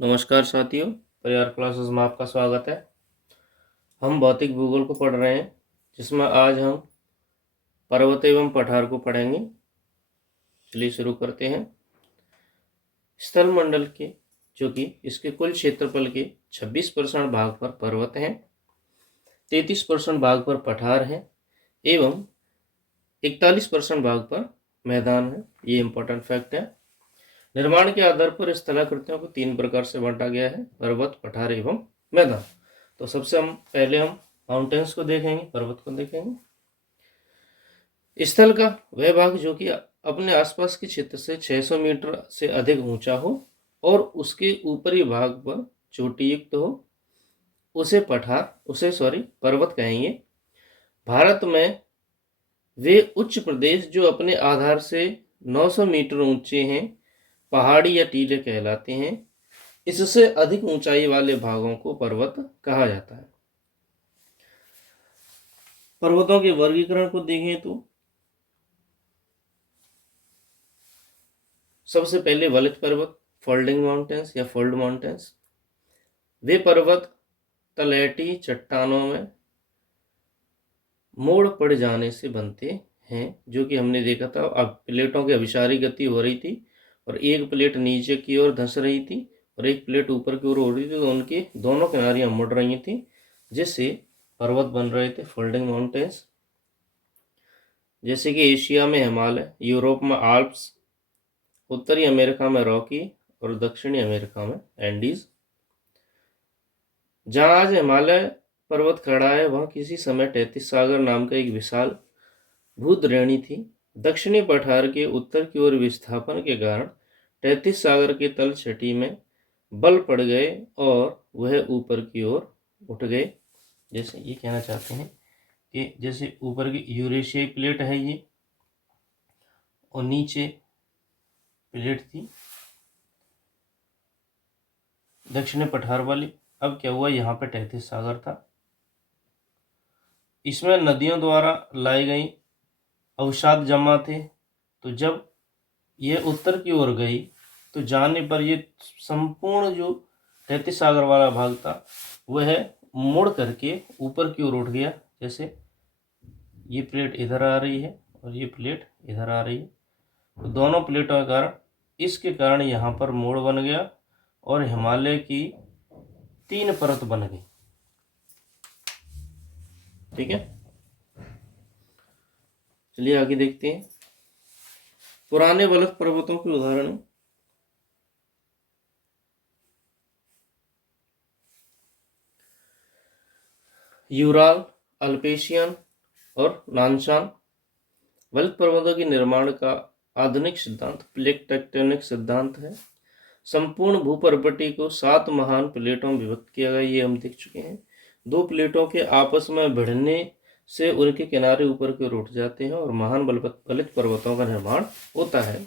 नमस्कार साथियों, परिवार क्लासेस में आपका स्वागत है। हम भौतिक भूगोल को पढ़ रहे हैं, जिसमें आज हम पर्वत एवं पठार को पढ़ेंगे। चलिए शुरू करते हैं। स्थल मंडल के जो कि इसके कुल क्षेत्रफल के 26% भाग पर पर्वत हैं, 33% भाग पर पठार हैं एवं 41% भाग पर मैदान है। ये इंपॉर्टेंट फैक्ट है। निर्माण के आधार पर स्थलाकृतियों को 3 प्रकार से बांटा गया है: पर्वत, पठार एवं मैदान। तो सबसे पहले हम माउंटेन्स को देखेंगे, पर्वत को देखेंगे। स्थल का वह भाग जो कि अपने आसपास के क्षेत्र से 600 मीटर से अधिक ऊंचा हो और उसके ऊपरी भाग पर चोटी युक्त हो, उसे पर्वत कहेंगे। भारत में वे उच्च प्रदेश जो अपने आधार से 900 मीटर ऊंचे हैं पहाड़ी या टीले कहलाते हैं। इससे अधिक ऊंचाई वाले भागों को पर्वत कहा जाता है। पर्वतों के वर्गीकरण को देखें तो सबसे पहले वलित पर्वत, फोल्डिंग माउंटेन्स या फोल्ड माउंटेन्स। वे पर्वत तलहटी चट्टानों में मोड़ पड़ जाने से बनते हैं, जो कि हमने देखा था। अब प्लेटों की अभिसारी गति हो रही थी और एक प्लेट नीचे की ओर धंस रही थी और एक प्लेट ऊपर की ओर हो रही थी, तो उनकी दोनों किनारियां मुड़ रही थी, जिससे पर्वत बन रहे थे, फोल्डिंग माउंटेन्स। जैसे कि एशिया में हिमालय, यूरोप में आल्प्स, उत्तरी अमेरिका में रॉकी और दक्षिणी अमेरिका में एंडीज। जहाँ आज हिमालय पर्वत खड़ा है, वहाँ किसी समय 33 सागर नाम का एक विशाल भूद्रेणी थी। दक्षिणी पठार के उत्तर की ओर विस्थापन के कारण 33 सागर के तल छठी में बल पड़ गए और वह ऊपर की ओर उठ गए। जैसे ये कहना चाहते हैं कि जैसे ऊपर की यूरेशियाई प्लेट है ये, और नीचे प्लेट थी दक्षिणी पठार वाली। अब क्या हुआ, यहाँ पे 33 सागर था। इसमें नदियों द्वारा लाई गई अवसाद जमा थे, तो जब यह उत्तर की ओर गई तो जाने पर ये संपूर्ण जो 33 सागर वाला भाग था वह मुड़ करके ऊपर की ओर उठ गया। जैसे ये प्लेट इधर आ रही है और ये प्लेट इधर आ रही है, तो दोनों प्लेटों के कारण, इसके कारण यहाँ पर मोड़ बन गया और हिमालय की 3 परत बन गई। ठीक है, चलिए आगे देखते हैं। पुराने वलय पर्वतों के उदाहरण: यूराल, अल्पेशियन और नानशान। वलय पर्वतों के निर्माण का आधुनिक सिद्धांत प्लेट टेक्टोनिक सिद्धांत है। संपूर्ण भूपर्वटी को 7 महान प्लेटों में विभक्त किया गया, ये हम देख चुके हैं। 2 प्लेटों के आपस में भिड़ने से उनके किनारे ऊपर की ओर उठ जाते हैं और महान वलित पर्वतों का निर्माण होता है।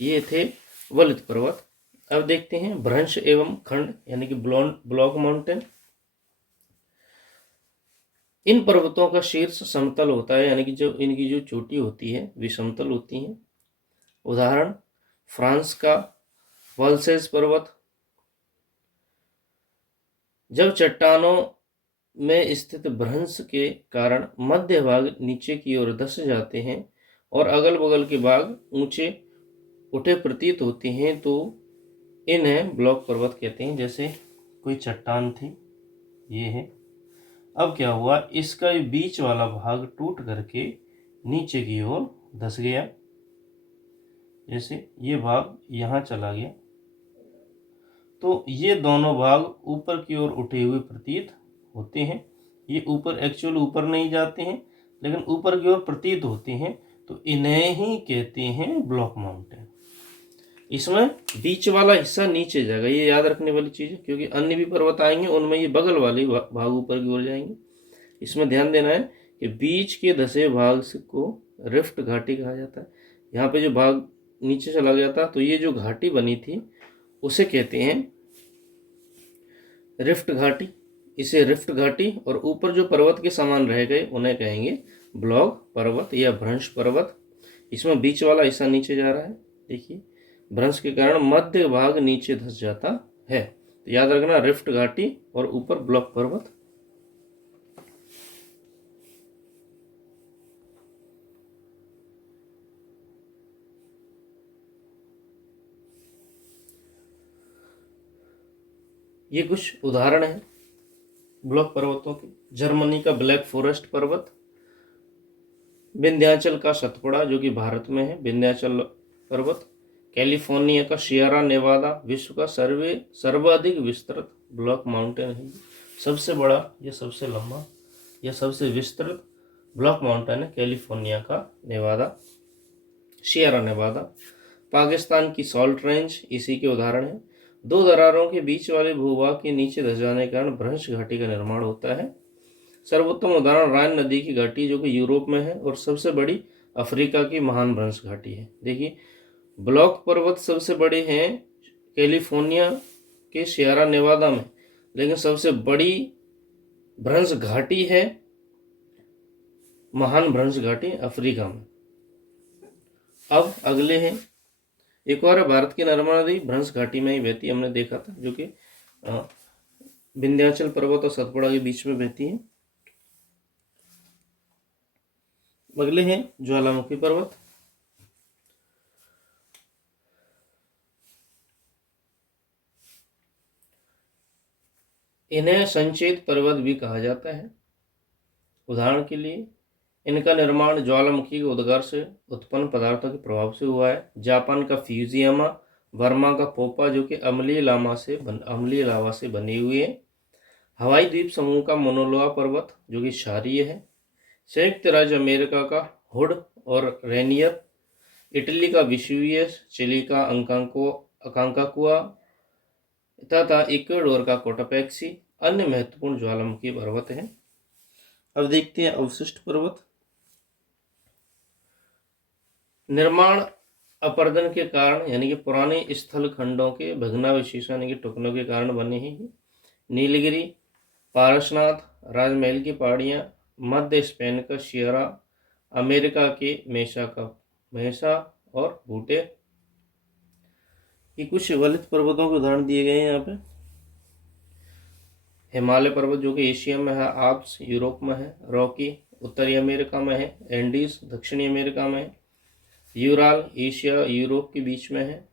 ये थे वलित पर्वत। अब देखते हैं भ्रंश एवं खंड यानी कि ब्लॉक माउंटेन। इन पर्वतों का शीर्ष समतल होता है, यानी कि जो इनकी जो चोटी होती है वे समतल होती हैं। उदाहरण फ्रांस का वॉल्सेस पर्वत। जब चट्टानों में स्थित भ्रंश के कारण मध्य भाग नीचे की ओर धंस जाते हैं और अगल बगल के भाग ऊंचे उठे प्रतीत होते हैं, तो इन्हें ब्लॉक पर्वत कहते हैं। जैसे कोई चट्टान थी, ये है। अब क्या हुआ, इसका बीच वाला भाग टूट करके नीचे की ओर धंस गया। जैसे ये भाग यहाँ चला गया, तो ये दोनों भाग ऊपर की ओर उठे हुए प्रतीत होते हैं। ये ऊपर एक्चुअल ऊपर नहीं जाते हैं, लेकिन ऊपर की ओर प्रतीत होते हैं, तो इन्हें ही कहते हैं ब्लॉक माउंटेन। इसमें बीच वाला हिस्सा नीचे जाएगा, ये याद रखने वाली चीज़ है, क्योंकि अन्य भी पर्वत आएंगे उनमें ये बगल वाले भाग ऊपर की ओर जाएंगे। इसमें ध्यान देना है कि बीच के धसे भाग को रिफ्ट घाटी कहा जाता है। यहाँ पे जो भाग नीचे चला गया था, तो ये जो घाटी बनी थी उसे कहते हैं रिफ्ट घाटी। इसे रिफ्ट घाटी, और ऊपर जो पर्वत के समान रह गए उन्हें कहेंगे ब्लॉक पर्वत या भ्रंश पर्वत। इसमें बीच वाला हिस्सा नीचे जा रहा है, देखिए, भ्रंश के कारण मध्य भाग नीचे धंस जाता है। तो याद रखना रिफ्ट घाटी और ऊपर ब्लॉक पर्वत। ये कुछ उदाहरण है ब्लॉक पर्वतों के। जर्मनी का ब्लैक फॉरेस्ट पर्वत, विंध्याचल का सतपुड़ा जो कि भारत में है विंध्याचल पर्वत, कैलिफोर्निया का सियरा नेवादा विश्व का सर्वाधिक विस्तृत ब्लॉक माउंटेन है। सबसे बड़ा, ये सबसे लंबा, यह सबसे विस्तृत ब्लॉक माउंटेन है कैलिफोर्निया का नेवादा, सियरा नेवादा। पाकिस्तान की सॉल्ट रेंज इसी के उदाहरण है। दो दरारों के बीच वाले भूभाग के नीचे धस जाने के कारण भ्रंश घाटी का निर्माण होता है। सर्वोत्तम उदाहरण राइन नदी की घाटी जो कि यूरोप में है, और सबसे बड़ी अफ्रीका की महान भ्रंश घाटी है। देखिए ब्लॉक पर्वत सबसे बड़े हैं कैलिफोर्निया के सियरा नेवादा में, लेकिन सबसे बड़ी भ्रंश घाटी है महान भ्रंश घाटी अफ्रीका में। अब अगले हैं, एक और भारत की नर्मदा नदी भ्रंश घाटी में ही बहती है, हमने देखा था, जो कि विंध्याचल पर्वत और सतपुड़ा के बीच में बहती है। अगले हैं ज्वालामुखी पर्वत। इन्हें संचेत पर्वत भी कहा जाता है। उदाहरण के लिए इनका निर्माण ज्वालामुखी के उद्गार से उत्पन्न पदार्थों के प्रभाव से हुआ है। जापान का फ्यूजियामा, बर्मा का पोपा जो कि अम्लीय लावा से बने हुए हैं। हवाई द्वीप समूह का मोनोलोआ पर्वत जो कि क्षारीय है। संयुक्त राज्य अमेरिका का हुड और रेनियर, इटली का विशुवियस, चिली का अकांकाकुआ तथा इक्वाडोर का कोटापेक्सी अन्य महत्वपूर्ण ज्वालामुखी पर्वत हैं। अब देखते हैं अवशिष्ट पर्वत। निर्माण अपरदन के कारण यानी कि पुराने स्थल खंडों के भग्नावशेष यानी कि टुकड़ों के कारण बने हैं। नीलगिरी, पारसनाथ, राजमहल की पहाड़ियाँ, मध्य स्पेन का सियरा, अमेरिका के मेसा और बूटे। ये कुछ वलित पर्वतों के उदाहरण दिए गए हैं यहाँ पे। हिमालय पर्वत जो कि एशिया में है, आल्प्स यूरोप में है, रॉकी उत्तरी अमेरिका में है, एंडीज दक्षिणी अमेरिका में है, यूराल एशिया यूरोप के बीच में है,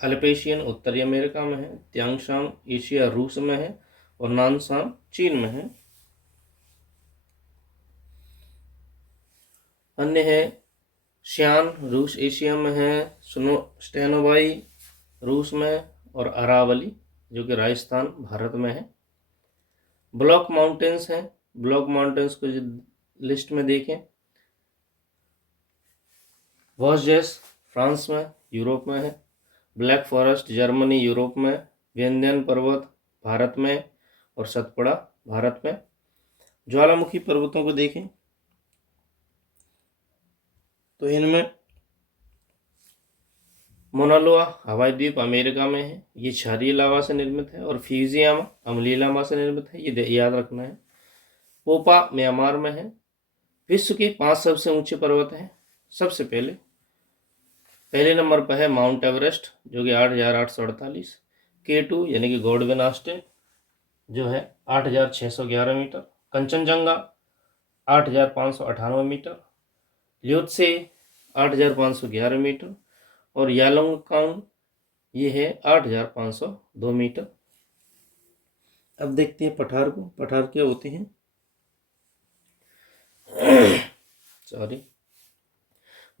अल्पेशियन उत्तरी अमेरिका में है, त्यांगशांग एशिया रूस में है और नानशान चीन में है। अन्य है श्यान रूस एशिया में है, स्टेनोबाई रूस में और अरावली जो कि राजस्थान भारत में है। ब्लॉक माउंटेन्स हैं। ब्लॉक माउंटेन्स को लिस्ट में देखें, वॉस्जेस फ्रांस में यूरोप में है, ब्लैक फॉरेस्ट जर्मनी यूरोप में, विंध्यन पर्वत भारत में और सतपुड़ा भारत में। ज्वालामुखी पर्वतों को देखें तो इनमें मोनालोआ हवाई द्वीप अमेरिका में है, ये क्षारीय लावा से निर्मित है, और फ्यूजियामा अम्लीय लावा से निर्मित है, ये याद रखना है। पोपा म्यांमार में है। विश्व के 5 सबसे ऊंचे पर्वत हैं। सबसे पहले नंबर पर है माउंट एवरेस्ट जो कि 8,848, K2 यानी कि गॉडविन ऑस्टिन जो है 8,611 मीटर, कंचनजंगा 8,598 मीटर, ल्योत्से 8,511 मीटर और यालुंगकांग ये है 8,502 मीटर। अब देखते हैं पठार को। पठार क्या होते हैं?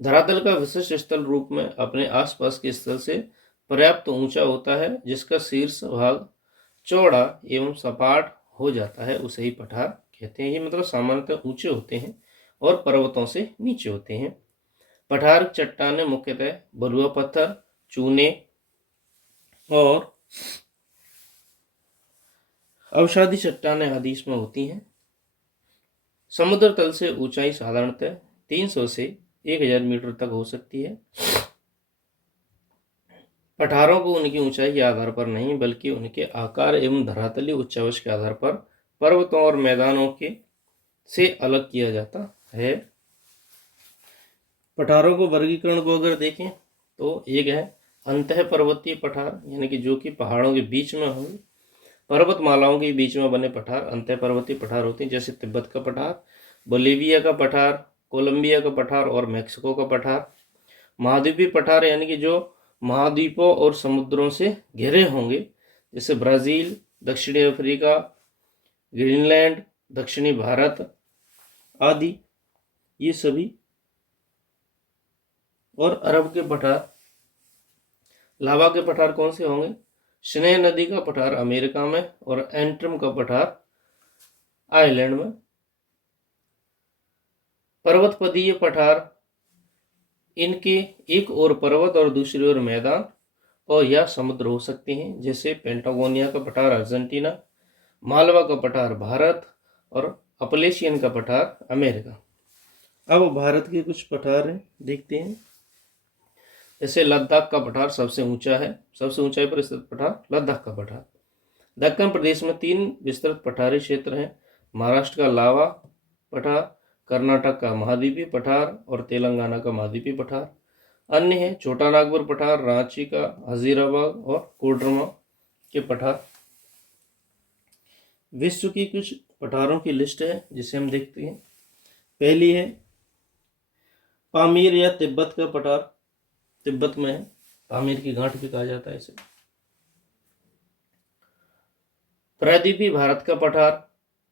धरातल का विशिष्ट स्थल रूप में अपने आसपास के स्थल से पर्याप्त ऊंचा होता है, जिसका शीर्ष भाग चौड़ा एवं सपाट हो जाता है, उसे ही पठार कहते हैं। ये मतलब सामान्यतः ऊंचे होते हैं और पर्वतों से नीचे होते हैं। पठार चट्टानें मुख्यतः बलुआ पत्थर, चूने और अवसादी चट्टानें आदि इसमें होती हैं। समुद्र तल से ऊंचाई साधारणतः 300 से 1,000 मीटर तक हो सकती है। पठारों को उनकी ऊंचाई के आधार पर नहीं बल्कि उनके आकार एवं धरातलीय उच्चावच के आधार पर पर्वतों और मैदानों के से अलग किया जाता है। पठारों को वर्गीकरण को अगर देखें तो एक है अंतः पर्वतीय पठार यानी कि जो कि पहाड़ों के बीच में होंगे, पर्वतमालाओं के बीच में बने पठार अंतः पर्वतीय पठार होते हैं, जैसे तिब्बत का पठार, बोलीविया का पठार, कोलंबिया का पठार और मैक्सिको का पठार। महाद्वीपीय पठार यानी कि जो महाद्वीपों और समुद्रों से घिरे होंगे, जैसे ब्राज़ील, दक्षिणी अफ्रीका, ग्रीनलैंड, दक्षिणी भारत आदि, ये सभी। और अरब के पठार, लावा के पठार कौन से होंगे? स्नेह नदी का पठार अमेरिका में और एंट्रम का पठार आयरलैंड में। पर्वतपदीय पठार, इनके एक ओर पर्वत और दूसरी ओर मैदान और या समुद्र हो सकते हैं, जैसे पेंटागोनिया का पठार अर्जेंटीना, मालवा का पठार भारत और अपलेशियन का पठार अमेरिका। अब भारत के कुछ पठार हैं, देखते हैं। जैसे लद्दाख का पठार सबसे ऊंचा है, सबसे ऊंचाई पर स्थित पठार लद्दाख का पठार। दक्कन प्रदेश में 3 विस्तृत पठारी क्षेत्र हैं, महाराष्ट्र का लावा पठार, कर्नाटक का महाद्वीपीय पठार और तेलंगाना का महाद्वीपीय पठार। अन्य है छोटा नागपुर पठार, रांची का हजीराबाद और कोडरमा के पठार। विश्व की कुछ पठारों की लिस्ट है जिसे हम देखते हैं। पहली है पामीर या तिब्बत का पठार, तिब्बत में है, पामीर की गांठ भी कहा जाता है इसे। प्रायद्वीपीय भारत का पठार,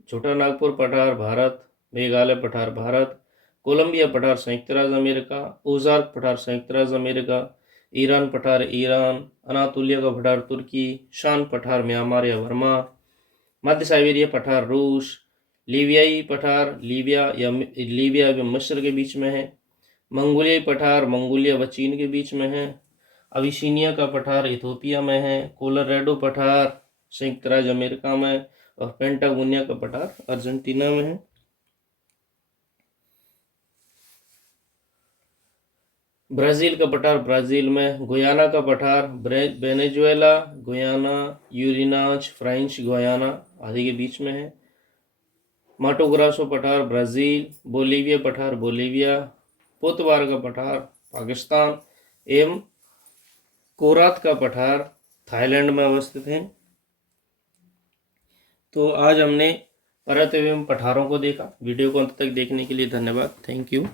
छोटा नागपुर पठार भारत, मेघालय पठार भारत, कोलंबिया पठार संयुक्त राज्य अमेरिका, ओजार्क पठार संयुक्त राज्य अमेरिका, ईरान पठार ईरान, अनातोलिया का पठार तुर्की, शान पठार म्यांमार या बर्मा, मध्य साइबेरिया पठार रूस, लीबियाई पठार लीबिया एवं मिस्र के बीच में है, मंगोलियाई पठार मंगोलिया व चीन के बीच में है, अबिसिनिया का पठार इथोपिया में है, कोलोराडो पठार संयुक्त राज्य अमेरिका में और पेंटागोनिया का पठार अर्जेंटीना में है। ब्राज़ील का पठार ब्राज़ील में, गुयाना का पठार वेनेजुएला, गुयाना, यूरिनाज, फ्रेंच गुयाना आदि के बीच में है। माटो ग्रासो पठार ब्राज़ील, बोलीविया पठार बोलीविया, पोतवार का पठार पाकिस्तान एवं कोरात का पठार थाईलैंड में अवस्थित है। तो आज हमने पर्वत एवं पठारों को देखा। वीडियो को अंत तक देखने के लिए धन्यवाद। Thank you.